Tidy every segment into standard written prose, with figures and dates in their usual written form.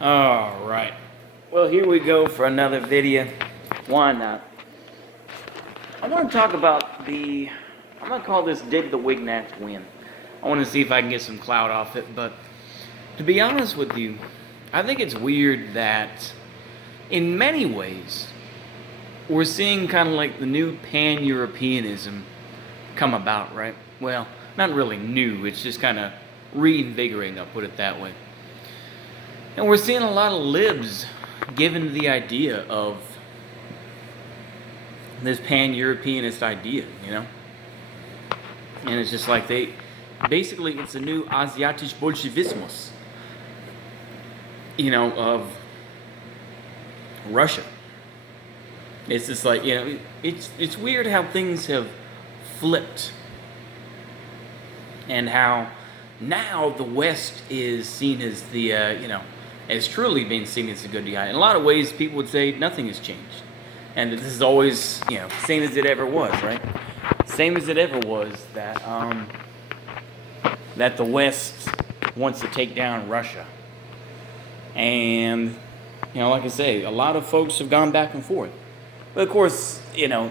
Alright. Well, here we go for another video. Why not? I want to talk about I'm going to call this Did the Wignats Win? I want to see if I can get some clout off it, but to be honest with you, I think it's weird that in many ways we're seeing kind of like the new pan-Europeanism come about, right? Well, not really new, it's just kind of reinvigorating, I'll put it that way. And we're seeing a lot of libs given the idea of this pan-Europeanist idea, you know? And it's just like basically it's a new Asiatisch Bolshevismus, you know, of Russia. It's just like, you know, it's weird how things have flipped. And how now the West is seen as the, you know, as truly being seen as a good guy. In a lot of ways, people would say nothing has changed. And this is always, you know, same as it ever was, right? Same as it ever was that, that the West wants to take down Russia. And, you know, like I say, a lot of folks have gone back and forth. But of course, you know,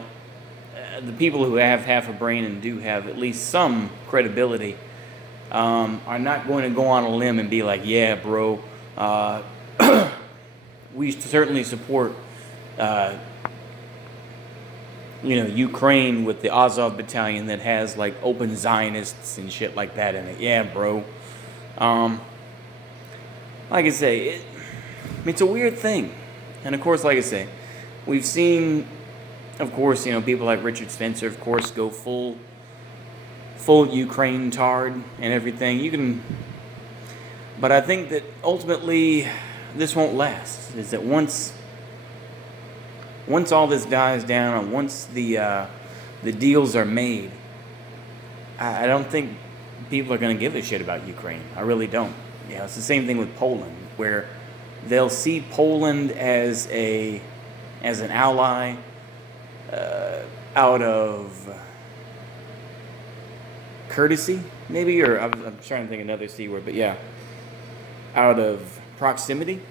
the people who have half a brain and do have at least some credibility are not going to go on a limb and be like, yeah, bro, we certainly support, you know, Ukraine with the Azov battalion that has like open Zionists and shit like that in it. Yeah, bro. Like I say, it's a weird thing. And of course, like I say, we've seen, of course, you know, people like Richard Spencer, of course, go full Ukraine tard and everything. But I think that ultimately this won't last. Is that once all this dies down and once the deals are made, I don't think people are going to give a shit about Ukraine. I really don't. You know, it's the same thing with Poland, where they'll see Poland as an ally out of courtesy, maybe, or I'm trying to think of another C word, but yeah, out of proximity.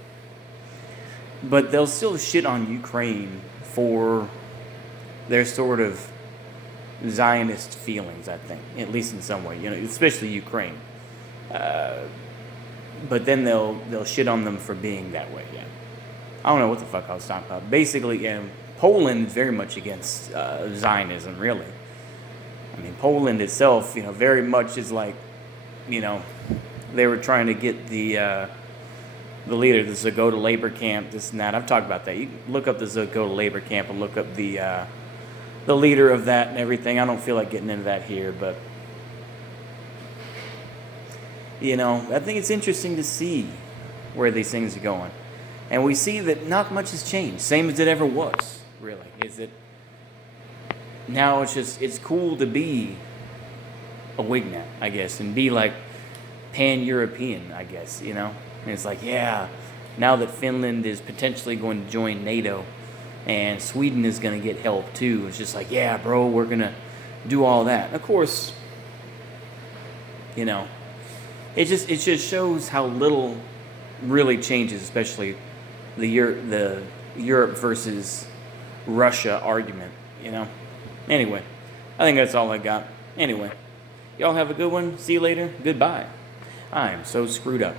But they'll still shit on Ukraine for their sort of Zionist feelings, I think, at least in some way, you know, especially Ukraine. But then they'll shit on them for being that way. Yeah, I don't know what the fuck I was talking about. Basically, yeah, Poland is very much against Zionism, really. I mean, Poland itself, you know, very much is like, you know, they were trying to get the leader, the Zagota labor camp, this and that. I've talked about that. You can look up the Zagota labor camp and look up the leader of that and everything. I don't feel like getting into that here, but you know, I think it's interesting to see where these things are going. And we see that not much has changed, same as it ever was, really. Is that now it's cool to be a wignat, I guess, and be like pan-European, I guess, you know? And it's like, yeah, now that Finland is potentially going to join NATO and Sweden is going to get help too, it's just like, yeah, bro, we're going to do all that. And of course, you know, it just shows how little really changes, especially the Europe versus Russia argument, you know? Anyway, I think that's all I got. Anyway, y'all have a good one. See you later. Goodbye. I am so screwed up.